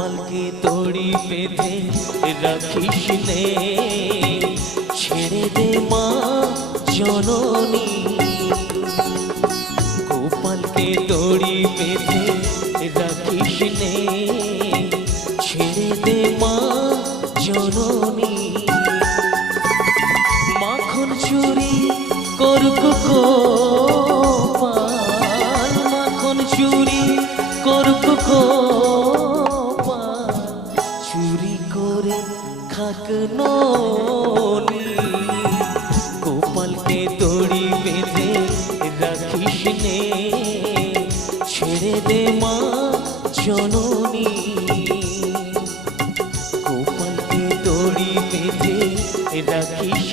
গোপালকে দড়ি বেঁধে রাখিস নে, ছেড়ে দে মা জননী। গোপালকে দড়ি বেঁধে রাখিস নে, ছেড়ে দে মা জননী। মাখন চুরি করুক গোপাল, মাখন চুরি করুক গোপাল, চুরি করে খাক ননি। গোপালকে দড়ি বেঁধে রাখিস নে, ছেড়ে দে মা জননী। গোপালকে দড়ি বেঁধে রাখিস